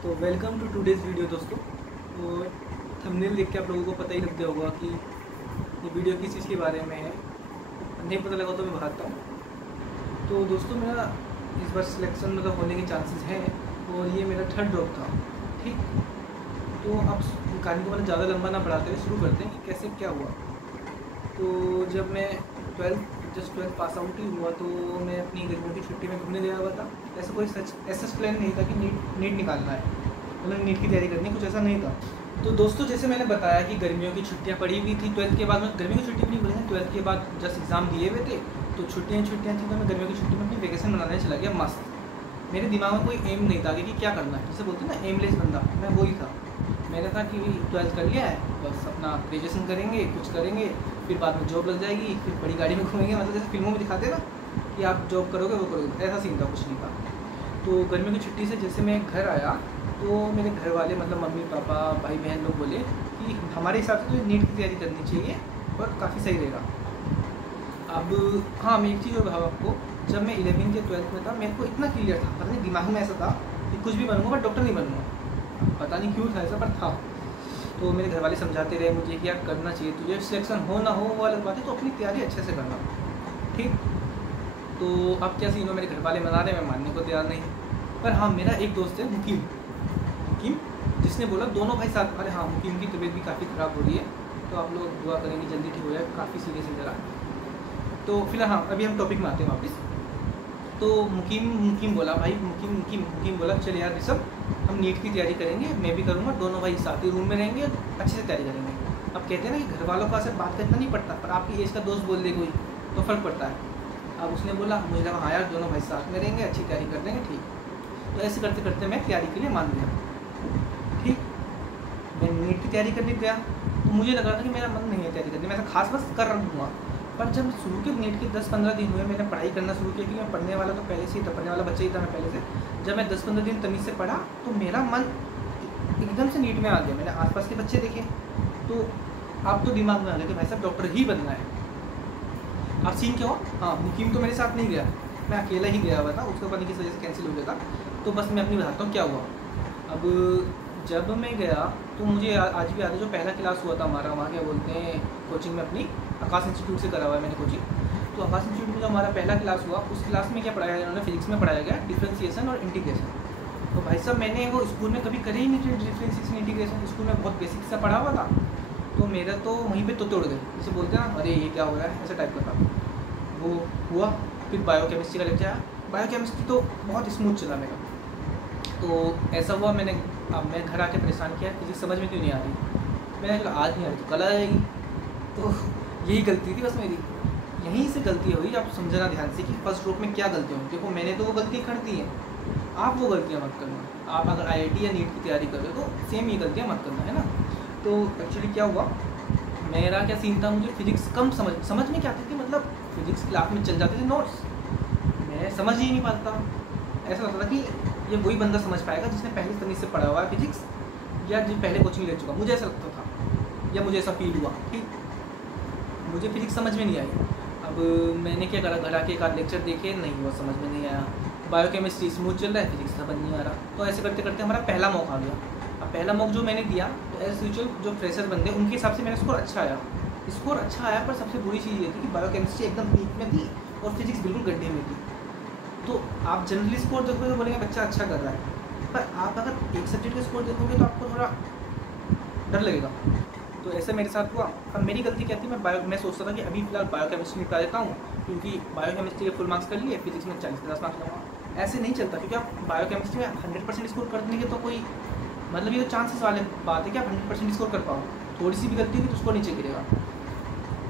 तो welcome to today's video दोस्तों। तो थंबनेल देख के आप लोगों को पता ही लग गया होगा कि ये वीडियो किस चीज़ के बारे में है। नहीं पता लगा तो मैं बताता हूँ। तो दोस्तों मेरा इस बार सिलेक्शन मतलब होने के चांसेस हैं और ये मेरा थर्ड ड्रॉप था। ठीक, तो अब कहानी को मतलब ज़्यादा लंबा ना बढ़ाते हुए शुरू करते हैं कि कैसे क्या हुआ। तो जब मैं जस्ट 12 पास आउट ही हुआ तो मैं अपनी गर्मियों की छुट्टी में घूमने गया हुआ था। ऐसा कोई ऐसा प्लान नहीं था कि नीट निकालना है, मतलब नीट की तैयारी करनी है, कुछ ऐसा नहीं था। तो दोस्तों जैसे मैंने बताया कि गर्मियों की छुट्टियां पड़ी हुई थी 12th के बाद, मैं गर्मियों की छुट्टी भी नहीं बोली थी, 12th के बाद जस्ट एग्ज़ाम दिए हुए थे तो छुट्टियाँ थी। तो मैं गर्मियों की छुट्टी में अपनी वेकेशन मनाने चला गया मस्त। मेरे दिमाग में कोई एम नहीं था कि क्या करना है, जैसे बोलते हैं ना एमलेस बंदा, मैं वही था। मैंने कहा कि 12th कर लिया है, बस अपना ग्रेजुएशन करेंगे, कुछ करेंगे, फिर बाद में जॉब लग जाएगी, फिर बड़ी गाड़ी में घूमेंगे, मतलब जैसे फिल्मों में दिखाते हैं ना कि आप जॉब करोगे वो करोगे, ऐसा सीन था, कुछ नहीं था। तो गर्मियों की छुट्टी से जैसे मैं घर आया तो मेरे घर वाले मतलब मम्मी पापा भाई बहन लोग बोले कि हमारे हिसाब से तो नीट की तैयारी करनी चाहिए और काफ़ी सही रहेगा। अब हाँ, मैं एक चीज़ और बताऊँ आपको, जब मैं 11th या 12th में था मेरे को इतना क्लियर था, पता नहीं दिमाग में ऐसा था कि कुछ भी बनूंगा पर डॉक्टर नहीं बनूंगा, पता नहीं क्यों था ऐसा, पर था। तो मेरे घर वाले समझाते रहे मुझे कि यार करना चाहिए, तुझे सिलेक्शन हो ना हो वो अलग बात है, तो अपनी तैयारी अच्छे से करना। ठीक, तो अब क्या सीन हो, मेरे घर वाले मना रहे, मैं मानने को तैयार नहीं। पर हाँ, मेरा एक दोस्त है मुकीम, जिसने बोला दोनों भाई साथ। अरे हाँ, मुकीम की तबीयत भी काफ़ी ख़राब हो रही है, तो आप लोग दुआ करेंगे जल्दी ठीक हो जाए, काफ़ी सीरियस है ज़रा। तो फिलहाल हाँ, अभी हम टॉपिक में आते हैं वापस। तो मुकीम बोला भाई, मुकीम बोला चल यार ऋषभ, हम नीट की तैयारी करेंगे, मैं भी करूँगा, दोनों भाई साथ ही रूम में रहेंगे, अच्छे से तैयारी करेंगे। अब कहते हैं ना कि घर वालों का असर बात का इतना नहीं पड़ता, पर आपकी एज का दोस्त बोल दे कोई तो फ़र्क पड़ता है। अब उसने बोला, मुझे लगा हाँ यार दोनों भाई साथ में रहेंगे, अच्छी तैयारी कर लेंगे, ठीक। तो ऐसे करते करते मैं तैयारी के लिए मान गया। ठीक, मैं नीट की तैयारी करने गया तो मुझे लग रहा था कि मेरा मन नहीं है तैयारी करने, मैं ऐसा खास बस कर रहूँगा। पर जब शुरू के नीट के 10-15 दिन हुए, मैंने पढ़ाई करना शुरू किया, क्योंकि मैं पढ़ने वाला तो पहले से ही था, पढ़ने वाला बच्चा ही था मैं पहले से। जब मैं 10-15 दिन तमीज़ से पढ़ा तो मेरा मन एकदम से नीट में आ गया। मैंने आसपास के बच्चे देखे तो अब तो दिमाग में आ गया कि भाई साहब डॉक्टर ही बनना है। अब सीन क्या हुआ, हाँ मुकीम तो मेरे साथ नहीं गया, मैं अकेला ही गया हुआ था, उसका पता नहीं किस वजह से कैंसिल हो गया था। तो बस मैं अपनी बताता हूँ क्या हुआ। अब जब मैं गया तो मुझे आज भी याद है, जो पहला क्लास हुआ था हमारा वहाँ क्या बोलते हैं कोचिंग में, अपनी आकाश इंस्टीट्यूट से करा हुआ है मैंने कोचिंग। तो आकाश इंस्टीट्यूट में जो हमारा पहला क्लास हुआ, उस क्लास में क्या पढ़ाया गया, उन्होंने फिजिक्स में पढ़ाया गया डिफ्रेंसिएशन और इंटीग्रेशन। तो भाई साहब मैंने वो स्कूल में कभी करे ही नहीं थे डिफ्रेंसिएशन इंटीग्रेशन, स्कूल में बहुत बेसिक सा पढ़ा हुआ था। तो मेरा तो वहीं पे तोड़ गए, जैसे बोलते हैं ना अरे ये क्या हो रहा है, ऐसा टाइप का था। वो हुआ, फिर बायोकेमिस्ट्री का लेक्चर आया, बायोकेमिस्ट्री तो बहुत स्मूथ चला मेरा। तो ऐसा हुआ, अब मैं घर आके परेशान किया, फिजिक्स समझ में क्यों नहीं आ रही। मैंने कहा आज नहीं आ रही तो कल आ जाएगी। तो यही गलती थी बस मेरी, यहीं से गलती हुई। आप समझना ध्यान से कि फर्स्ट ड्रॉप में क्या गलती हुई। देखो मैंने तो वो गलती कर दी है, आप वो गलतियाँ मत करना। आप अगर IIT या नीट की तैयारी कर रहे हो तो सेम ये गलतियाँ मत करना, है ना। तो एक्चुअली क्या हुआ, मेरा क्या सीन था, मुझे फिजिक्स कम समझ में क्या आती थी, मतलब फिजिक्स क्लास में चल जाते थे नोट्स, मैं समझ ही नहीं पाता। ऐसा लगता था कि ये वही बंदा समझ पाएगा जिसने पहले तमीज़ से पढ़ा हुआ है फिजिक्स, या जो पहले कोचिंग ले चुका, मुझे ऐसा लगता था, या मुझे ऐसा फील हुआ। ठीक, मुझे फिजिक्स समझ में नहीं आई। अब मैंने क्या करा, घर आके एक आध लेक्चर देखे, नहीं वो समझ में नहीं आया। बायोकेमिस्ट्री स्मूथ चल रहा है, फिजिक्स समझ नहीं आ रहा। तो ऐसे करते करते हमारा पहला मॉक आ गया। अब पहला मॉक जो मैंने दिया तो एज यूजुअल जो फ्रेशर बंदे उनके हिसाब से मेरा स्कोर अच्छा आया। पर सबसे बुरी चीज़ ये थी कि बायोकेमिस्ट्री एकदम पीक में थी और फिजिक्स बिल्कुल गड्ढे में थी। तो आप जनरली स्कोर देखोगे तो बोलेंगे बच्चा अच्छा कर रहा है, पर आप अगर एक सब्जेक्ट का स्कोर देखोगे तो आपको थोड़ा डर लगेगा। तो ऐसे मेरे साथ हुआ। अब मेरी गलती क्या थी, मैं सोचता था कि अभी फिलहाल बायोकेमिस्ट्री निपटा देता हूँ, क्योंकि बायोकेमिस्ट्री के फुल मार्क्स कर लिए, फिजिक्स में 40-50 मार्क्स लूँगा। ऐसे नहीं चलता, क्योंकि आप बायोकेमिस्ट्री में 100% स्कोर करने के तो कोई मतलब ये तो चांसेस वाले बात है कि आप 100% स्कोर कर पाओ, थोड़ी सी भी गलती हुई तो उसको नीचे गिरेगा।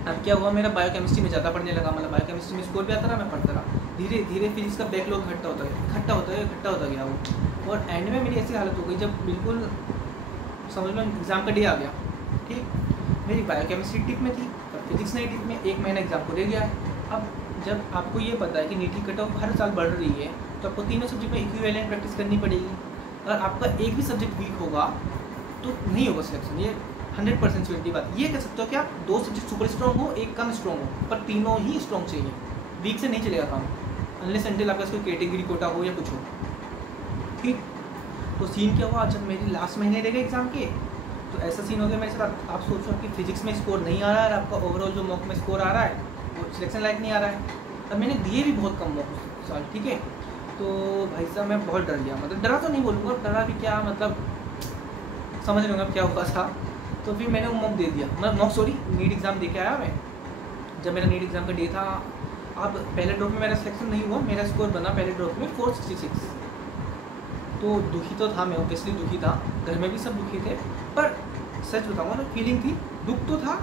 अब क्या हुआ, मेरा बायोकेमिस्ट्री में ज़्यादा पढ़ने लगा, मतलब बायोकेमिस्ट्री में स्कोर भी आता रहा, मैं पढ़ता रहा। धीरे धीरे फिजिक्स का बैकलॉग घटता होता गया वो। और एंड में मेरी ऐसी हालत हो गई, जब बिल्कुल समझ लो एग्ज़ाम का डे आ गया, ठीक, मेरी बायोकेमिस्ट्री टिप में थी और फिजिक्स नहीं टिप में, 1 महीना एग्ज़ाम को रह गया है। अब जब आपको ये पता है कि नीट की कट ऑफ हर साल बढ़ रही है, तो आपको तीनों सब्जेक्ट में इक्विवेलेंट प्रैक्टिस करनी पड़ेगी। अगर आपका एक भी सब्जेक्ट वीक होगा तो नहीं होगा सिलेक्शन, ये 100% श्योरिटी बात। ये कह सकते हो कि आप 2 सब्जेक्ट सुपर स्ट्रॉन्ग हो, एक कम स्ट्रॉन्ग हो, पर तीनों ही स्ट्रॉन्ग चाहिए, वीक से नहीं चलेगा काम, अनलेस अनटिल आपका कोई कैटेगरी कोटा हो या कुछ हो। ठीक, तो सीन क्या हुआ, जब मेरी लास्ट महीने रह गए एग्ज़ाम के, तो ऐसा सीन हो गया मेरे साथ। आप सोचो कि फिजिक्स में स्कोर नहीं आ रहा है, आपका ओवरऑल जो मॉक में स्कोर आ रहा है वो सिलेक्शन लायक नहीं आ रहा है। अब मैंने दिए भी बहुत कम मॉक साल, ठीक है। तो भाई साहब मैं बहुत डर गया, मतलब डरा तो नहीं बोलूँगा, डरा भी क्या, मतलब समझ रहे होंगे क्या हुआ था। तो फिर मैंने वो मॉक दे दिया, मतलब मॉक सॉरी नीट एग्ज़ाम दे के आया मैं। जब मेरा नीट एग्ज़ाम का डे था, अब पहले ड्रॉप में मेरा सिलेक्शन नहीं हुआ, मेरा स्कोर बना पहले ड्रॉप में 466। तो दुखी तो था मैं, ऑब्वियसली दुखी था, घर में भी सब दुखी थे। पर सच बताऊँगा ना, फीलिंग थी, दुख तो था,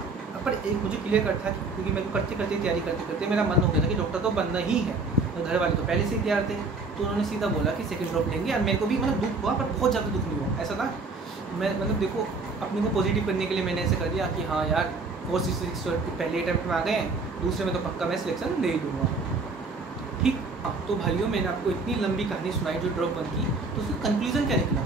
पर एक मुझे क्लियर कट था, क्योंकि मैं करते करते तैयारी करते करते मेरा मन हो गया था कि डॉक्टर तो बनना ही है। तो घर वाले तो पहले से ही तैयार थे, तो उन्होंने सीधा बोला कि सेकंड ड्रॉप लेंगे। और मेरे को भी मतलब दुख हुआ, पर बहुत ज़्यादा दुख नहीं हुआ। ऐसा था, मैं मतलब देखो अपने को पॉजिटिव करने के लिए मैंने ऐसे कर दिया कि हाँ यार 466 पहले अटैम्प्ट में आ गए हैं, दूसरे में तो पक्का मैं सिलेक्शन ले ही लूँगा, ठीक। हाँ, तो भाइयों मैंने आपको इतनी लंबी कहानी सुनाई जो ड्रॉप वन की, तो उसका कंक्लूजन क्या निकला?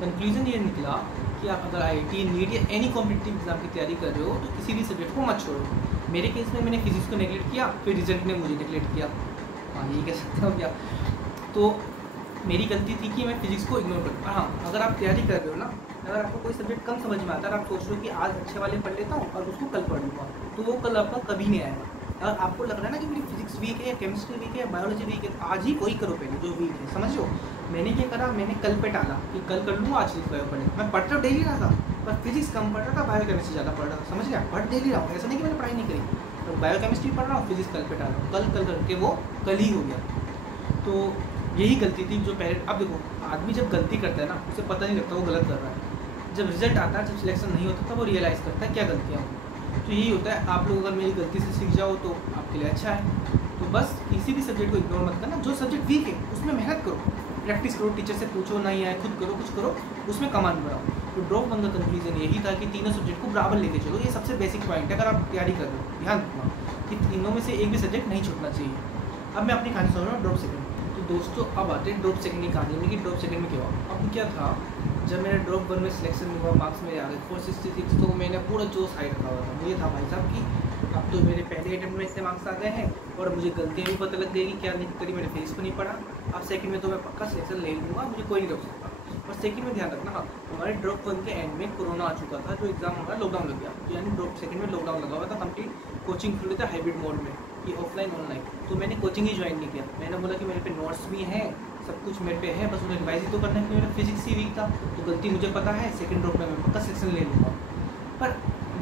कंक्लूजन ये निकला कि आप अगर IIT नीट या एनी कॉम्पिटिटिव एग्जाम की तैयारी कर रहे हो तो किसी भी सब्जेक्ट को मत छोड़ो। मेरे केस में मैंने फिजिक्स को नेगलेक्ट किया, फिर रिजल्ट ने मुझे नेगलेक्ट किया, हाँ यही कह सकता हूँ क्या। तो मेरी गलती थी कि मैं फिजिक्स को इग्नोर कर। हाँ, अगर आप तैयारी कर रहे हो ना, अगर आपको कोई सब्जेक्ट कम समझ में आता है, आप सोच रहे हो कि आज अच्छे वाले पढ़ लेता हूँ और उसको कल पढ़ लूँगा, तो वो कल आपका कभी नहीं आएगा। अगर आपको लग रहा है ना कि मेरी फिजिक्स वीक है, केमिस्ट्री वीक है, बायोलॉजी वीक है, तो आज ही वही करो पहले जो वीक है, समझ लो। मैंने क्या करा, मैंने कल पे डाला कि कल कर लूँगा, आज फिजिक्स बायो पढ़े। मैं पढ़ तो डेली रहा था, पर फिजिक्स कम पढ़ रहा था, बायो केमिस्ट्री ज़्यादा पढ़ रहा था, समझ गया। पढ़ डेली रहा हूँ, ऐसा नहीं कि मैंने पढ़ाई नहीं करी, तो बायो केमिस्ट्री पढ़ रहा हूँ, फिजिक्स कल पे डाल रहा हूँ, कल कल करके वो कल ही हो गया। तो यही गलती थी जो पहले। अब देखो आदमी जब गलती करता है ना, उसे पता नहीं लगता वो गलत कर रहा है। जब रिजल्ट आता है, जब सिलेक्शन नहीं होता, तब वो रियलाइज़ करता है क्या गलतियाँ हुई। तो यही होता है, आप लोग अगर मेरी गलती से सीख जाओ तो आपके लिए अच्छा है। तो बस किसी भी सब्जेक्ट को इग्नोर मत करना, जो सब्जेक्ट वीक है उसमें मेहनत करो, प्रैक्टिस करो, टीचर से पूछो, नहीं आए खुद करो, कुछ करो, उसमें कमान बढ़ाओ। तो ड्रॉप वन का कंक्लूजन यही था कि तीनों सब्जेक्ट को बराबर लेके चलो। ये सबसे बेसिक पॉइंट है, अगर आप तैयारी कर रहे हो ध्यान रखना कि तीनों में से एक भी सब्जेक्ट नहीं छूटना चाहिए। अब मैं अपनी कहानी सुन रहा हूँ ड्रॉप सेकंड। तो दोस्तों अब आते हैं ड्रॉप सेकंड की कहानी में कि ड्रॉप सेकंड में क्या हुआ। अब क्या था, जब मेरा ड्रॉप वन में सिलेक्शन हुआ, मार्क्स मेरे आ गए 466, तो मैंने पूरा जोश हाई रखा हुआ था। मुझे था भाई साहब कि अब तो मेरे पहले अटेम्प्ट में इतने मार्क्स आ गए हैं और मुझे गलतियाँ भी पता लग गई क्या नहीं करी मैंने, फिजिक्स को नहीं पढ़ा। अब सेकंड में तो मैं पक्का सिलेक्शन ले लूँगा, मुझे कोई नहीं रोक सकता। और सेकंड में ध्यान रखना, हाँ हमारे ड्रॉप वन के एंड में कोरोना आ चुका था, जो एग्जाम हमारा लॉकडाउन लग गया, तो यानी ड्रॉप सेकंड में लॉकडाउन लगा हुआ था, कंप्लीट कोचिंग खुले थे हाइब्रिड मोड में, कि ऑफलाइन ऑनलाइन। तो मैंने कोचिंग ही ज्वाइन नहीं किया। मैंने बोला कि मेरे पे नोट्स भी हैं, सब कुछ मेरे पे है, बस उन्हें रिवाइज ही तो करना है, कि मेरा फिजिक्स ही वीक था। तो गलती मुझे पता है, सेकंड ड्रॉप में मैं पक्का सिलेक्शन ले लूँगा। पर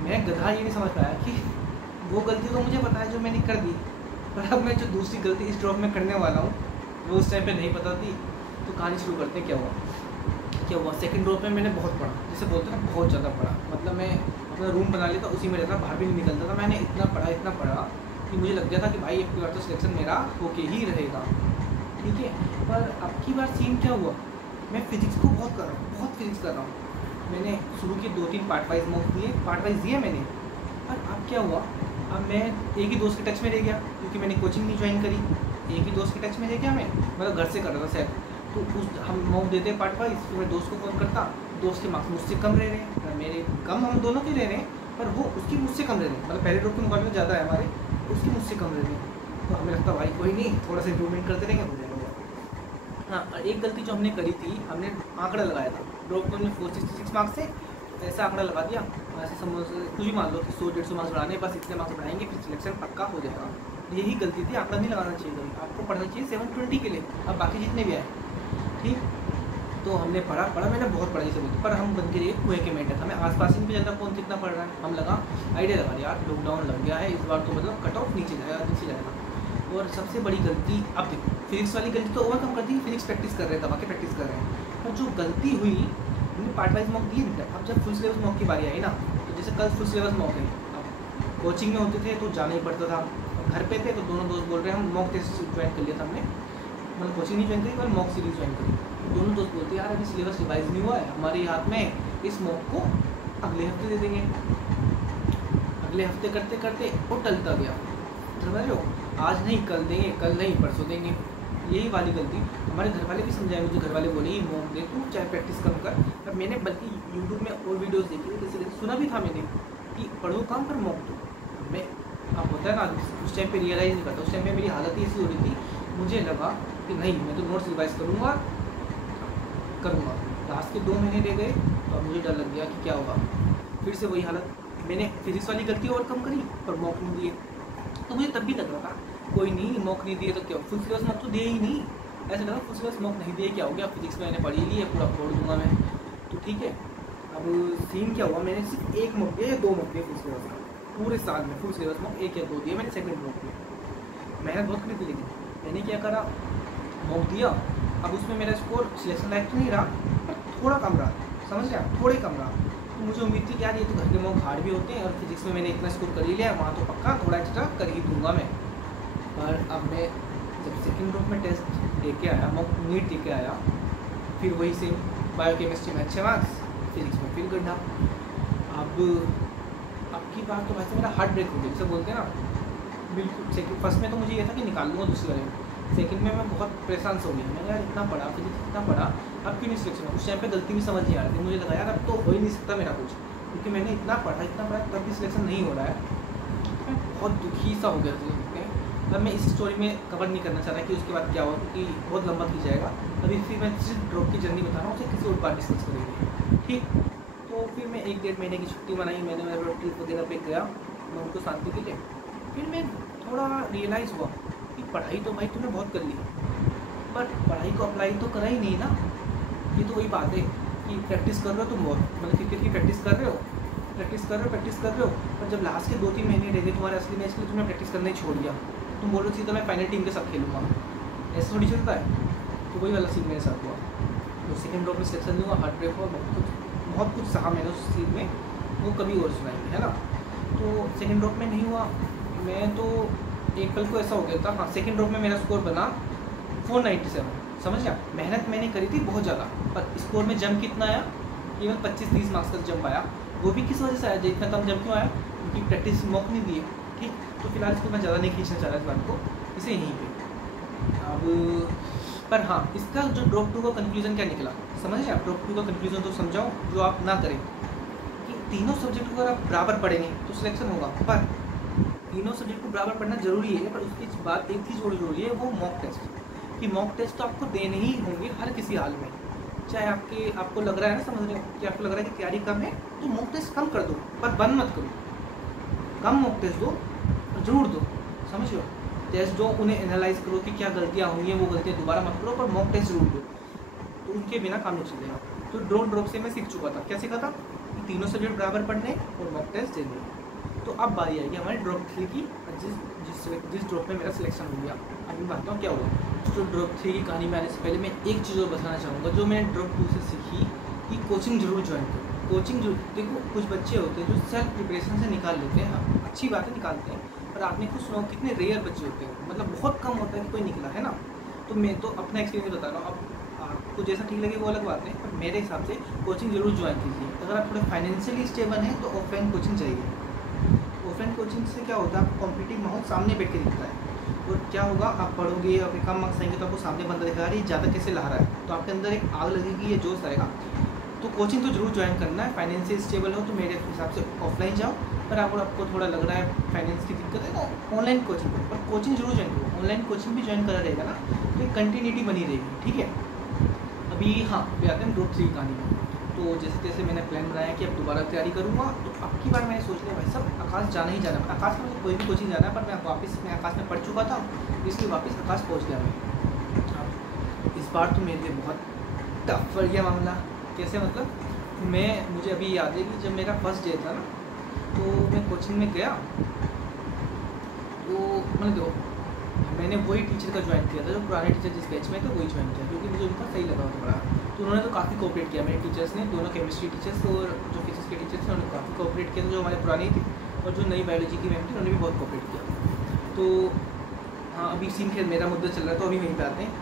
मैं गधा ये नहीं समझ पाया कि वो गलती तो मुझे पता है जो मैंने कर दी, पर अब मैं जो दूसरी गलती इस ड्रॉप में करने वाला हूँ वो उस टाइम पे नहीं पता थी। तो कहानी शुरू करते हैं। क्या हुआ सेकंड ड्रॉप में मैंने बहुत पढ़ा, जैसे बोलते हैं ना बहुत ज़्यादा पढ़ा, मतलब मैं अपना रूम बना लिया था, उसी में रहता, बाहर भी नहीं निकलता था। मैंने इतना पढ़ा कि मुझे लग गया था कि भाई अब की बार तो सिलेक्शन मेरा होके ही रहेगा, ठीक है। पर अब की बार सीन क्या हुआ, मैं फिजिक्स को बहुत कर रहा हूँ, बहुत फिजिक्स कर रहा हूँ। मैंने शुरू के 2-3 पार्ट वाइज मॉक दिए, पार्ट वाइज दिए मैंने। पर अब क्या हुआ, अब मैं एक ही दोस्त के टच में रह गया, क्योंकि मैंने कोचिंग नहीं ज्वाइन करी। एक ही दोस्त के टच में रह गया मैं, मतलब घर से कर रहा था शायद। तो उस हम मॉक देते पार्ट वाइज, तो मैं दोस्त को फ़ोन करता, दोस्त के मार्क्स मुझसे कम रह रहे हैं, मेरे कम, हम दोनों के रह रहे हैं, पर वो उसकी मुझसे कम रह रहे हैं, मतलब पहले ड्रॉप के मुकाबले में ज़्यादा है हमारे, उसकी मुझसे कम रह रहे हैं। तो हमें लगता भाई कोई नहीं, थोड़ा सा इंप्रूवमेंट करते रहेंगे, हो जाएगा। हाँ, एक गलती जो हमने करी थी, हमने आंकड़ा लगाया था ड्रॉप में 466 मार्क्स से, ऐसा आंकड़ा लगा दिया, ऐसे समझ कुछ भी मान लो कि 100-150 मार्क्स बढ़ाने, बस इतने मार्क्स बढ़ाएंगे फिर सिलेक्शन पक्का हो जाएगा। यही गलती थी, आंकड़ा नहीं लगाना चाहिए कभी, आपको पढ़ना चाहिए 720 के लिए, अब बाकी जितने भी आए, ठीक। तो हमने पढ़ा, मैंने बहुत पढ़ा जैसे बोलते, पर हम बन के लिए कुएँ के मेंटेन, हमें आसपास ही भी ज़्यादा कौन कितना पढ़ रहा है। हम लगा आइडिया लगा यार लॉकडाउन लग गया है, इस बार तो मतलब कट ऑफ नीचे जाएगा। और सबसे बड़ी गलती, अब देखो फिजिक्स वाली गलती तो ओवरकम कर दी, फिजिक्स प्रैक्टिस कर रहे हैं, दबा के प्रैक्टिस कर रहे हैं। पर जो गलती हुई, हमने पार्ट वाइज मॉक दिए नहीं। अब जब फुल सिलेबस मॉक की बारी आई ना, तो जैसे कल फुल सिलेबस मॉक है, अब कोचिंग में होते थे तो जाना ही पड़ता था, घर पे थे तो दोनों दोस्त बोल रहे हैं हम मॉक टेस्ट ज्वाइन कर लिया था हमने, मतलब कोचिंग नहीं ज्वाइन करी पर मॉक सीरीज ज्वाइन करी। दोनों दोस्त बोलते यार अभी सिलेबस रिवाइज नहीं हुआ है हमारे हाथ में, इस मॉक को अगले हफ्ते दे देंगे। अगले हफ्ते करते करते वो टलता गया, समझ लो, आज नहीं कल देंगे, कल नहीं परसों देंगे। यही वाली गलती हमारे घर वाले भी समझाए, मुझे घर वाले बोले ये मॉक दे तू, चाहे प्रैक्टिस कम कर। पर मैंने बल्कि यूट्यूब में और वीडियोस देखी, जैसे सुना भी था मैंने कि पढ़ो काम पर मॉक दो। मैं अब होता है ना, उस टाइम पे रियलाइज़ नहीं करता, उस टाइम पे मेरी हालत ही ऐसी हो रही थी, मुझे लगा कि नहीं मैं तो नोट्स रिवाइज करूँगा, लास्ट के 2 महीने रह गए तो अब मुझे डर लग गया कि क्या होगा, फिर से वही हालत। मैंने फिजिक्स वाली गलती ओवरकम करी पर मॉक नहीं दिए, तो मुझे तब भी लग रहा था कोई नहीं, मॉक नहीं दिए तो क्या, फुल सिलेबस मॉक तो दिए ही नहीं, ऐसा लगा फुल सिलेबस मॉक नहीं दिए क्या हो गया, फिजिक्स में मैंने पढ़ी ली है, पूरा फोड़ दूंगा मैं, तो ठीक है। अब सीन क्या हुआ, मैंने सिर्फ 1 मॉक दिया या 2 मॉक दिए फुल सिलेबस का, पूरे साल में फुल सिलेबस मॉक 1 या 2 दिए मैंने सेकंड मॉक में। मेहनत बहुत करी थी, लेकिन मैंने क्या करा, मॉक दिया। अब उसमें मेरा स्कोर सिलेक्शन लायक तो नहीं रहा पर थोड़ा कम रहा, समझ गया, थोड़े कम रहा। तो मुझे उम्मीद थी कि यार ये तो घर के मॉक हार्ड भी होते हैं, और फिजिक्स में मैंने इतना स्कोर कर ही लिया, वहाँ तो पक्का थोड़ा एक्स्ट्रा कर ही दूंगा मैं। पर अब मैं जब सेकेंड ग्रुप में टेस्ट दे के आया, मॉक नीट दे के आया, फिर वही सेम बायोकेमिस्ट्री में अच्छे मार्क्स, फिजिक्स में फिर गड्ढा। अब की बात तो वैसे मेरा हार्ट ब्रेक हो गया, जैसे बोलते हैं ना, बिल्कुल। सेकंड फर्स्ट में तो मुझे ये था कि निकाल लूँगा दूसरे वाले में, सेकंड में मैं बहुत परेशान से हो गया, मैंने यार इतना पढ़ा फिजिक्स, इतना पढ़ा, अब क्यों नहीं सिलेक्शन हुआ। उस टाइम पे गलती भी समझ नहीं आ रही थी, मुझे लगा यार अब तो हो ही नहीं सकता मेरा कुछ, क्योंकि मैंने इतना पढ़ा तब भी सिलेक्शन नहीं हो रहा है। मैं बहुत दुखी सा हो गया था। अब मैं इस स्टोरी में कवर नहीं करना चाह रहा कि उसके बाद क्या हुआ, क्योंकि बहुत लंबा खींच जाएगा। अभी फिर मैं सिर्फ ड्रॉप की जर्नी बता रहा हूँ, उसे किसी और बार डिस्कस करेंगे, ठीक। तो फिर मैं 1-1.5 महीने की छुट्टी बनाई, मैंने मेरा ट्रिप वगैरह पे गया मैं उनको शांति के लिए। फिर मैं थोड़ा रियलाइज़ हुआ कि पढ़ाई तो भाई तुमने बहुत कर ली, पर पढ़ाई को अप्लाई तो करा ही नहीं ना। ये तो वही बात है कि प्रैक्टिस कर रहे हो तुम, बहुत मतलब क्रिकेट की प्रैक्टिस कर रहे हो, पर जब लास्ट के 2-3 महीने रह गए तुम्हारे असली मैच के लिए, तुमने प्रैक्टिस करना ही छोड़ दिया, तुम बोल रहे सीधा मैं फाइनल टीम के साथ खेलूँगा, ऐसा थोड़ी चलता है। तो वही वाला सीन मेरे साथ हुआ। तो सेकंड ड्रॉप में सिलेक्शन दूँगा, हार्ट ब्रेक हुआ, बहुत कुछ सहा मैंने उस सीन में, वो कभी और सुनाएंगे, है ना। तो सेकंड ड्रॉप में नहीं हुआ, मैं तो एक पल को ऐसा हो गया था। हाँ, सेकंड ड्रॉप में मेरा स्कोर बना 497, समझ गया। मेहनत मैंने करी थी बहुत ज़्यादा, पर स्कोर में जंप कितना आया, केवल 25-30 मार्क्स का जंप आया। वो भी किस वजह से आया, इतना कम जंप क्यों आया, क्योंकि प्रैक्टिस मौका नहीं दिए, ठीक। तो फिलहाल इसको मैं ज़्यादा नहीं खींचना चाह रहा इस बात को, इसे यहीं पे। अब पर हाँ, इसका जो ड्रॉप 2 का कंक्लूजन क्या निकला, समझ गए आप। ड्रॉप 2 का कंक्लूजन तो समझाओ, जो आप ना करें कि तीनों सब्जेक्ट को अगर आप बराबर पढ़ेंगे तो सिलेक्शन होगा, पर तीनों सब्जेक्ट को बराबर पढ़ना जरूरी है। पर उसकी बात एक चीज़ और जरूरी है, वो मॉक टेस्ट। कि मॉक टेस्ट तो आपको देने ही होंगे हर किसी हाल में, चाहे आपको लग रहा है ना, समझ रहे हो कि आपको लग रहा है कि तैयारी कम है, तो मॉक टेस्ट कम कर दो, पर बंद मत करो। कम मॉक टेस्ट दो, जरूर दो, समझ लो। टेस्ट दो, उन्हें एनालाइज करो कि क्या गलतियाँ हुई हैं, वो गलतियाँ दोबारा मत करो, पर मॉक टेस्ट जरूर दो, तो उनके बिना काम नहीं चलेगा। तो ड्रॉप से मैं सीख चुका था, क्या सीखा था कि तीनों सब्जेक्ट बराबर पढ़ने और मॉक टेस्ट देने। तो अब बारी आएगी हमारे ड्रॉप 3 की, जिस ड्रॉप में मेरा सिलेक्शन हो गया। अब मैं बताता हूँ क्या हुआ। तो ड्रॉप 3 की कहानी में आने से पहले मैं एक चीज़ और बताना चाहूँगा, जो मैंने ड्रॉप 2 से सीखी, कि कोचिंग जरूर ज्वाइन करो। कोचिंग जरूर, देखो कुछ बच्चे होते हैं जो सेल्फ प्रिपरेशन से निकाल लेते हैं, हाँ अच्छी बात है निकालते हैं, पर आपने खुद सुना कितने रेयर बच्चे होते हैं, मतलब बहुत कम होता है कि कोई निकला, है ना। तो मैं तो अपना एक्सपीरियंस बता रहा हूँ, अब आपको जैसा ठीक लगे वो अलग बात है, पर मेरे हिसाब से कोचिंग जरूर ज्वाइन कीजिए। अगर आप थोड़े फाइनेंशियली स्टेबल हैं तो ऑफलाइन कोचिंग चाहिए। ऑफलाइन कोचिंग से क्या होता है, आपको कॉम्पिटिटिव माहौल सामने बैठ के दिखता है, और क्या होगा, आप पढ़ोगे और कम मार्क्स आएंगे तो आपको सामने बंदा दिखा रही है ज़्यादा कैसे ला रहा है, तो आपके अंदर एक आग लगेगी, ये जोश आएगा। तो कोचिंग तो जरूर ज्वाइन करना है। फाइनेंशियल स्टेबल हो तो मेरे हिसाब से ऑफलाइन जाओ, पर अगर आपको थोड़ा लग रहा है फाइनेंस की दिक्कत है तो ऑनलाइन कोचिंग करो, पर कोचिंग जरूर ज्वाइन करो। ऑनलाइन कोचिंग भी ज्वाइन करा रहेगा ना, तो एक कंटिन्यूटी बनी रहेगी, ठीक है। अभी हाँ, अभी आते हैं ड्रॉप 3 कहानी में। तो जैसे तैसे मैंने प्लान बनाया कि अब दोबारा तैयारी करूँगा, तो अब की बार मैंने सोच लिया भाई साहब आकाश जाना ही जाना है। आकाश में तो कोई भी कोचिंग जाना है, पर मैं आकाश में पढ़ चुका था, इसलिए वापस आकाश पहुँच गया मैं। इस बार तो मेरे लिए बहुत टफ पड़ गया मामला। कैसे मतलब, मुझे अभी याद है कि जब मेरा फर्स्ट डे था ना, तो मैं कोचिंग में गया, तो मतलब देखो मैंने वही टीचर का ज्वाइन किया था जो पुराने टीचर जिस बैच में थे वही ज्वाइन किया, क्योंकि मुझे उनका सही लगा थोड़ा। तो उन्होंने तो काफ़ी कोऑपरेट किया, मेरे टीचर्स ने, दोनों केमिस्ट्री टीचर्स और जो फिजिक्स के टीचर्स थे उन्होंने काफ़ी कोऑपरेट किया, जो हमारे पुरानी थी, और जो नई बायोलॉजी की मैम थी उन्होंने भी बहुत कोऑपरेट किया। तो हाँ, अभी सीन खेल मेरा मुद्दा चल रहा था, अभी वहीं पे आते हैं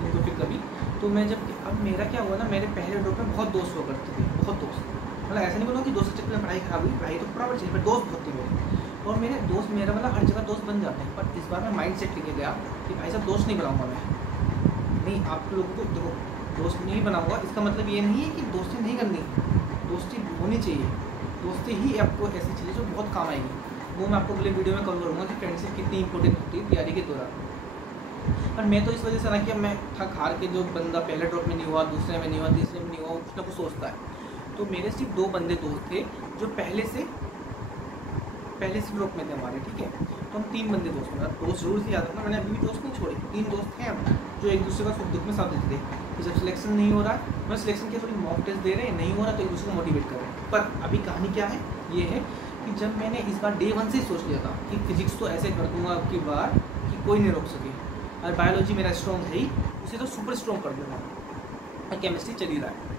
इनको फिर कभी। तो मैं जब, अब मेरा क्या हुआ ना, मेरे पहले ड्रॉप में बहुत दोस्त हुआ करते थे, बहुत दोस्त, मतलब ऐसा नहीं बोलूँ कि दोस्त चक्कर में पढ़ाई खराब हुई, पढ़ाई तो बराबर चली, पर दोस्त बहुत थे मेरे, और मेरे दोस्त मेरा मतलब हर जगह दोस्त बन जाते हैं। पर इस बार मैं माइंड सेट लेके गया कि भाई साहब दोस्त नहीं बनाऊंगा मैं, नहीं, आप लोगों को देखो दोस्त नहीं बनाऊंगा, इसका मतलब ये नहीं है कि दोस्ती नहीं करनी, दोस्ती होनी चाहिए। दोस्ती ही आपको ऐसी चीज़ है जो बहुत काम आएगी, वो मैं आपको अगले वीडियो में कवर करूँगा कि फ्रेंडशिप कितनी इंपॉर्टेंट होती है तैयारी के दौरान। पर मैं तो इस वजह से ना कि अब मैं थक हार के, जो बंदा पहले ड्रॉप में नहीं हुआ, दूसरे में नहीं हुआ, तीसरे में नहीं हुआ, कुछ ना सोचता है। तो मेरे सिर्फ 2 बंदे दोस्त थे जो पहले से ग्रुप में थे हमारे, ठीक है। तो हम 3 बंदे दोस्त हैं, दोस्त जरूर से याद रखना, मैंने अभी भी दोस्त नहीं छोड़े, 3 दोस्त हैं हम जो एक दूसरे का सुख दुख में साथ देते थे। तो जब सिलेक्शन नहीं हो रहा, मतलब सिलेक्शन के थोड़ी मॉक टेस्ट दे रहे हैं, नहीं हो रहा तो एक दूसरे को मोटिवेट कर रहे हैं। पर अभी कहानी क्या है, ये है कि जब मैंने इस बार डे 1 से ही सोच लिया था कि फिजिक्स तो ऐसे कर दूंगा अब की बार कि कोई नहीं रोक सके, और बायोलॉजी मेरा स्ट्रॉन्ग है ही, उसे तो सुपर स्ट्रॉन्ग कर दूँगा, और केमिस्ट्री चल ही रहा है।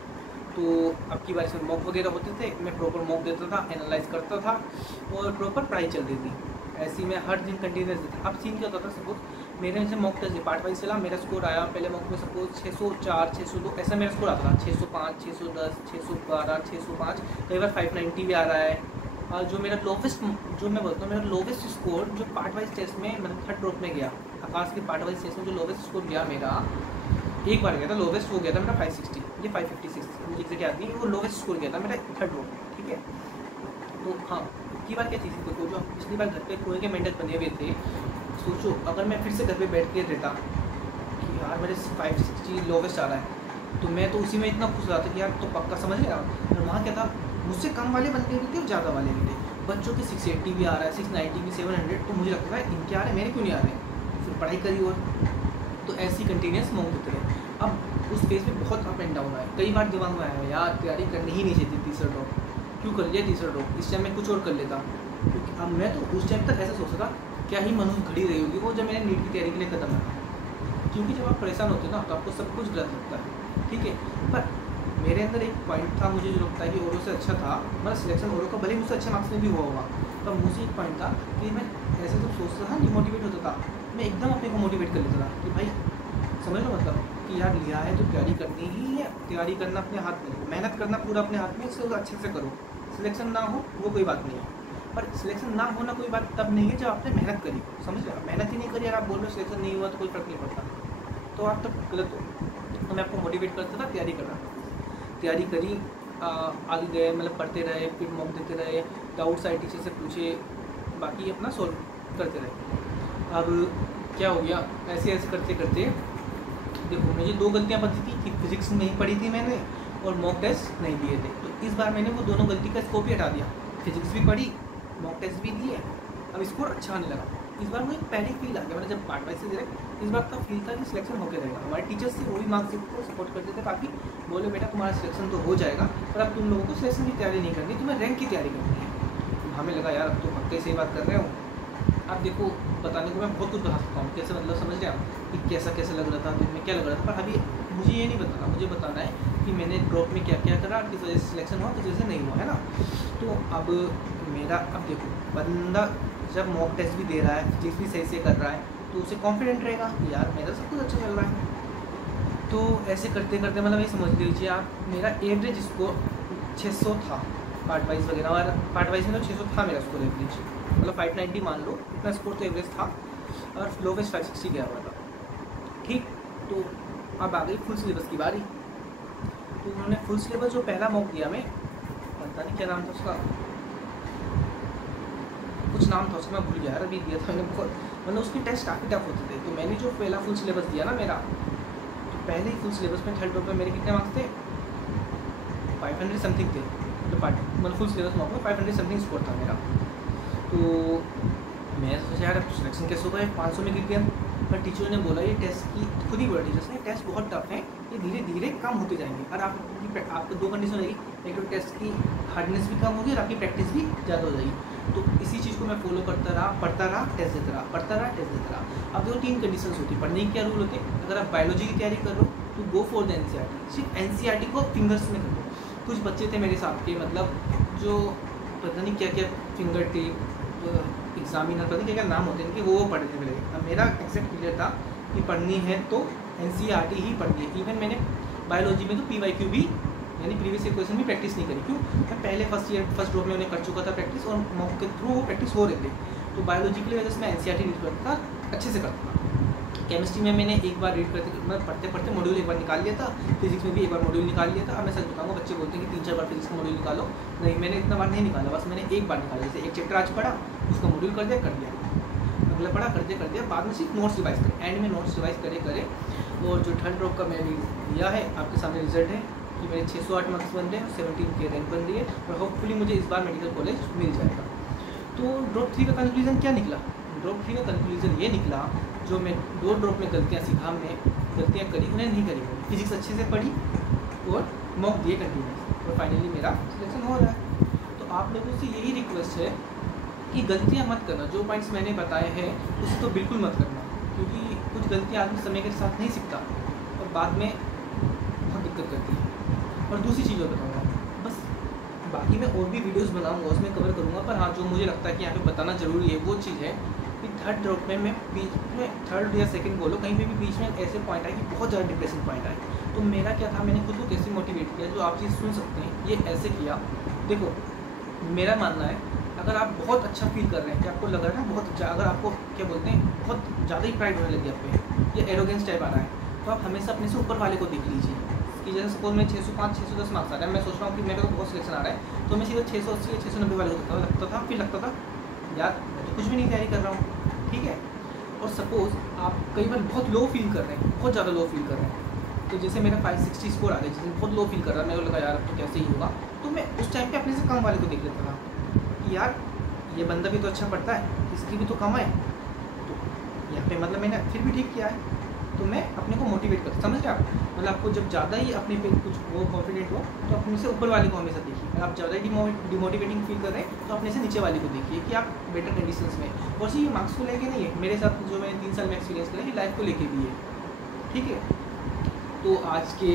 तो अब की बार इसमें मॉक वगैरह होते थे, मैं प्रॉपर मॉक देता था, एनालाइज करता था और प्रॉपर पढ़ाई चल रही थी। ऐसी मैं हर दिन कंटिन्यूस देता। अब सीन क्या होता था, सपोज मेरे से मॉक टेस्ट पार्ट वाइज चला, मेरा स्कोर आया पहले मॉक में सपोज 604, 602 ऐसा मेरा स्कोर आता था, 605, 610, 612, 605, कई बार 590 भी आ रहा है। और जो मेरा लोवेस्ट, जो मैं बोलता हूँ मेरा लोवेस्ट स्कोर जो पार्ट वाइज टेस्ट में मतलब 3rd ग्रुप में गया, आकाश के पार्ट वाइज टेस्ट में जो लोवेस्ट स्कोर गया मेरा, एक बार गया था लोवेस्ट, वो गया था मेरा 560 या 556, मुझे एग्जैक्ट याद नहीं, वो लोवेस्ट स्कोर गया था मेरा 3rd ग्रुप, ठीक है। तो हाँ, की बार क्या चीज़ थी, देखो जो हम पिछली बार घर पे कुएं के मेंढक बने हुए थे, सोचो अगर मैं फिर से घर पे बैठ के रहता कि यार मेरे 560 लोवेस्ट आ रहा है, तो मैं तो उसी में इतना खुश रहा था कि यार तो पक्का समझ गया। और वहाँ क्या था, मुझसे कम वाले बंदे भी थे और ज़्यादा वाले भी थे, बच्चों के 680 भी आ रहा है, 690 भी, 700, तो मुझे लगता है इनके आ रहे हैं, मेरे क्यों नहीं आ रहे। फिर पढ़ाई करी और तो ऐसी कंटिन्यूस मॉक देते रहे। अब उस फेज में बहुत अप एंड डाउन आए, कई बार दिमाग में आया यार तैयारी करनी ही नहीं चाहिए थी 3rd ड्रॉप, क्यों कर लिया 3rd ड्रॉप, इस टाइम मैं कुछ और कर लेता। क्योंकि अब मैं तो उस टाइम तक ऐसा सोचता था क्या ही मनुष्य घड़ी रही होगी वो जब मैंने नीट की तैयारी के लिए कदम रखा। क्योंकि जब आप परेशान होते हैं ना तो आपको सब कुछ गलत लगता है, ठीक है। पर मेरे अंदर एक पॉइंट था, मुझे जो लगता है कि औरों से अच्छा था, मतलब सिलेक्शन औरों का भले मुझसे अच्छे मार्क्स में भी हुआ होगा, पर मुझे एक पॉइंट था कि मैं ऐसे जब सोचता था डिमोटिवेट होता था, मैं एकदम अपने को मोटिवेट कर लेता था कि भाई समझ लो मतलब कि यार लिया है तो तैयारी करनी ही है, तैयारी करना अपने हाथ में, मेहनत करना पूरा अपने हाथ में, इससे अच्छे से करो। सिलेक्शन ना हो वो कोई बात नहीं है, पर सिलेक्शन ना होना कोई बात तब नहीं है जब आपने मेहनत करी, समझ रहे हो। मेहनत ही नहीं करी, अगर आप बोल रहे हो सिलेक्शन नहीं हुआ तो कोई फर्क नहीं पड़ता, तो आप तब गलत हो। तो मैं आपको मोटिवेट करता था, तैयारी करना, तैयारी करी, आगे गए, मतलब पढ़ते रहे, फिर मॉक देते रहे, डाउट्स आए टीचर से पूछे, बाकी अपना सॉल्व करते रहे। अब क्या हो गया, ऐसे ऐसे करते करते देखो मुझे 2 गलतियाँ बनती थी कि फिजिक्स नहीं पढ़ी थी मैंने और मॉक टेस्ट नहीं दिए थे। तो इस बार मैंने वो दोनों गलती का स्कोप ही हटा दिया, फिजिक्स भी पढ़ी, मॉक टेस्ट भी दिए, अब स्कोर अच्छा आने लगा। इस बार मुझे पहले फील आ गया, मैंने जब पार्ट वाइज से डायरेक्ट, इस बार का फील था कि सिलेक्शन होकर रहेगा। हमारे टीचर्स थे वो भी मार्क्स को सपोर्ट करते थे काफ़ी, बोले बेटा तुम्हारा सिलेक्शन तो हो जाएगा, पर अब तुम लोगों को सिलेक्शन की तैयारी नहीं करनी, तुम्हें रैंक की तैयारी करनी है। तो हमें लगा यार अब तो पक्के सही बात कर रहे हो। अब देखो बताने को मैं बहुत कुछ बता सकता हूँ, कैसे मतलब समझ रहे आप कि कैसा कैसा लग रहा था, दिन में क्या लग रहा था, पर अभी मुझे ये नहीं बताना, मुझे बताना है कि मैंने ड्रॉप में क्या क्या करा, किस वजह से सिलेक्शन हुआ, किस वजह से नहीं हुआ, है ना। तो अब मेरा, अब देखो बंदा जब मॉक टेस्ट भी दे रहा है, फिजिक्स भी सही से कर रहा है, तो उसे कॉन्फिडेंट रहेगा कि यार मेरा सब कुछ अच्छा चल रहा है। तो ऐसे करते करते मतलब ये समझ लीजिए आप, मेरा एवरेज स्कोर 600 था पार्ट वाइज वगैरह, और पार्ट वाइज में तो 600 था मेरा स्कोर एवरेज, मतलब 590 मान लो, इतना स्कोर तो एवरेज था, और लोवेस्ट 560 गया हुआ था, ठीक। तो अब आ गई फुल सिलेबस की बारी। तो उन्होंने फुल सिलेबस जो पहला मॉक दिया, मैं पता नहीं क्या नाम था उसका, कुछ नाम था उसका, मैं भूल गया यार, अभी दिया था मैंने बहुत, मतलब उसके टेस्ट काफ़ी टफ होते थे। तो मैंने जो पहला फुल सिलेबस दिया ना मेरा, तो पहले ही फुल सिलेबस में 3rd ड्रॉप में मेरे कितने मार्क्स थे, 500 समथिंग थे, मतलब फुल सिलेबस मॉक में 500 समथिंग स्कोर था मेरा। तो मैं सोचा यार अब सिलेक्शन कैसे होगा, 500 में गिर गया। पर टीचरों ने बोला ये टेस्ट की, खुद ही बोला टीचर्स ने, टेस्ट बहुत टफ है, ये धीरे धीरे कम होते जाएंगे, और आपको 2 कंडीशन रहेगी, एक तो टेस्ट की हार्डनेस भी कम होगी और आपकी प्रैक्टिस भी ज़्यादा हो जाएगी। तो इसी चीज़ को मैं फॉलो करता रहा, पढ़ता रहा, टेस्ट देता रहा, पढ़ता रहा, टेस्ट देता रहा। अब देखो 3 कंडीशंस होती है पढ़ने की, क्या रूल होते हैं, अगर आप बायोलॉजी की तैयारी कर रहे हो तो गो फॉर द NCERT, सिर्फ NCERT को फिंगर्स में करो। कुछ बच्चे थे मेरे साथ के, मतलब जो पता नहीं क्या क्या फिंगर टेप, एग्जामिनर, पता नहीं क्या क्या नाम होते हैं इनके, वो पढ़े थे मेरे। अब मेरा एक्सेप्ट क्लियर था कि पढ़नी है तो NCERT ही पढ़नी है। इवन मैंने बायोलॉजी में तो PYQ भी, यानी प्रीवियस ईयर क्वेश्चन भी प्रैक्टिस नहीं करी, क्यों, मैं पहले फर्स्ट ड्रॉप में उन्हें कर चुका था प्रैक्टिस, और मॉक के थ्रू वो प्रैक्टिस हो रहे थे। तो बायोलॉजी के लिए वजह से मैं NCERT रीड करता था, अच्छे से करता था। केमिस्ट्री में मैंने एक बार रीड करते, मतलब पढ़ते पढ़ते मॉड्यूल एक बार निकाल लिया था, फिजिक्स में भी एक बार मॉड्यूल निकाल लिया था। अब मैं सच बताऊंगा, बच्चे बोलते हैं कि 3-4 बार फिजिक्स का मॉड्यूल निकालो, नहीं मैंने इतना बार नहीं निकाला, बस मैंने एक बार निकाला। जैसे एक चैप्टर आज पढ़ा, उसका मॉड्यूल कर दिया, अगला पढ़ा, कर दिया, बाद में सिर्फ नोट्स रिवाइज करें, एंड में नोट्स रिवाइज करे। और जो 3rd ड्रॉप का मैंने दिया है आपके सामने रिजल्ट है, कि मेरे 608 मार्क्स बन रहे हैं और 17 की रैंक बन रही है और होपफुली मुझे इस बार मेडिकल कॉलेज मिल जाएगा। तो ड्रॉप 3 का कंक्लूजन क्या निकला? ड्रॉप 3 का कंक्लूजन ये निकला, जो मैं 2 ड्रॉप में गलतियाँ सीखा, हमने गलतियाँ करी उन्हें नहीं करी। फिजिक्स अच्छे से पढ़ी और मॉक दिए कंटिन्यूस और फाइनली मेरा सिलेक्शन हो रहा है। तो आप लोगों से यही रिक्वेस्ट है कि गलतियाँ मत करना। जो पॉइंट्स मैंने बताए हैं उसे तो बिल्कुल मत करना, क्योंकि कुछ गलतियाँ आदमी समय के साथ नहीं सीखता और बाद में बहुत दिक्कत करती है। और दूसरी चीज़ और बताऊँगा, बस बाकी मैं और भी वीडियोस बनाऊँगा उसमें कवर करूँगा, पर हाँ जो मुझे लगता है कि यहाँ पे बताना ज़रूरी है वो चीज़ है कि थर्ड ड्रॉप में मैं बीच में, थर्ड या सेकंड बोलो, कहीं पे भी बीच में ऐसे पॉइंट आए कि बहुत ज़्यादा डिप्रेशन पॉइंट आए। तो मेरा क्या था, मैंने खुद को कैसे मोटिवेट किया, जो आप चीज़ सुन सकते हैं, ये ऐसे किया। देखो मेरा मानना है, अगर आप बहुत अच्छा फील कर रहे हैं कि आपको लग रहा है ना बहुत, अगर आपको क्या बोलते हैं बहुत ज़्यादा ही प्राइड होने लगी आप पे, या एरोगेंस टाइप आ रहा है, तो आप हमेशा अपने से ऊपर वाले को देख लीजिए। कि जैसे सपोज में 605 610 मार्क्स आ रहा है, मैं सोच रहा हूँ कि मेरे को बहुत सिलेक्शन आ रहा है, तो मैं सीधा 680 या 690 वाले को लगता था, फिर लगता था यार मैं तो कुछ भी नहीं तैयारी कर रहा हूँ, ठीक है। और सपोज़ आप कई बार बहुत लो फील कर रहे हैं, बहुत ज़्यादा लो फील कर रहे हैं, तो जैसे मेरा 560 स्कोर आ गया, जैसे बहुत लो फील कर रहा है, मेरे को लगा यार अब तो कैसे ही होगा, तो मैं उस टाइम पे अपने से कम वाले को देख लेता था कि यार ये बंदा भी तो अच्छा पढ़ता है, इसकी भी तो कम है, तो यहाँ पे मतलब मैंने फिर भी ठीक किया है। तो मैं अपने को मोटिवेट करता, समझ रहे आप? मतलब आपको जब ज़्यादा ही अपने पे कुछ वो कॉन्फिडेंट हो तो अपने से ऊपर वाले को हमेशा देखिए। अगर आप ज़्यादा ही डिमोटिवेटिंग फील कर रहे हैं तो अपने से नीचे वाले को देखिए कि आप बेटर कंडीशंस में। और ये मार्क्स को लेके नहीं है, मेरे साथ जो मैंने 3 साल में एक्सपीरियंस करा ये लाइफ को लेके भी है, ठीक है। तो आज के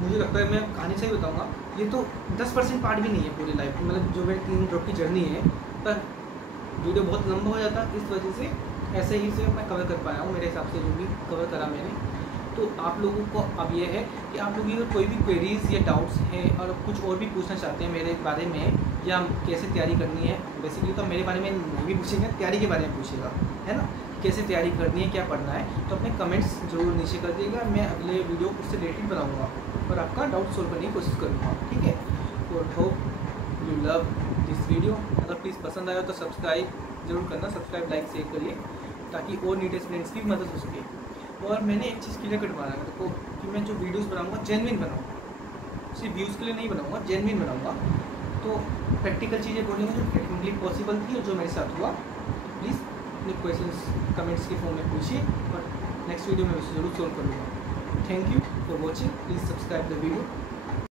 मुझे लगता है मैं कहानी से ही बताऊँगा, ये तो 10% पार्ट भी नहीं है पूरी लाइफ, मतलब जो मेरी 3 ड्रॉप की जर्नी है, पर वीडियो बहुत लंबा हो जाता, इस वजह से ऐसे ही से मैं कवर कर पाया हूँ मेरे हिसाब से, जो भी कवर करा मैंने। तो आप लोगों को अब ये है कि आप लोगों की कोई भी क्वेरीज़ या डाउट्स हैं और कुछ और भी पूछना चाहते हैं मेरे बारे में, या कैसे तैयारी करनी है, बेसिकली तो मेरे बारे में नहीं भी पूछेंगे, तैयारी के बारे में पूछेगा, है ना, कैसे तैयारी करनी है, क्या पढ़ना है, तो अपने कमेंट्स जरूर नीचे कर दिएगा। मैं अगले वीडियो उससे रिलेटेड बनाऊँगा और आपका डाउट सोल्व करने की कोशिश करूँगा, ठीक है। और hope you love this video. अगर प्लीज़ पसंद आया तो सब्सक्राइब जरूर करना, सब्सक्राइब लाइक शेयर करिए ताकि और नीट स्टूडेंट्स की भी मदद हो सके। और मैंने एक चीज़ क्लियर कट मारा है देखो कि मैं जो वीडियोस बनाऊंगा जेन्युइन बनाऊंगा, सिर्फ व्यूज़ के लिए नहीं बनाऊंगा, जेन्युइन बनाऊंगा। तो प्रैक्टिकल चीज़ें बोलेंगे जो टेक्निकली पॉसिबल थी और जो मेरे साथ हुआ, तो प्लीज़ अपने क्वेश्चंस कमेंट्स के फॉर्म में पूछिए और नेक्स्ट वीडियो में उसे ज़रूर सॉल्व करूँगा। Thank you for watching, please subscribe the video.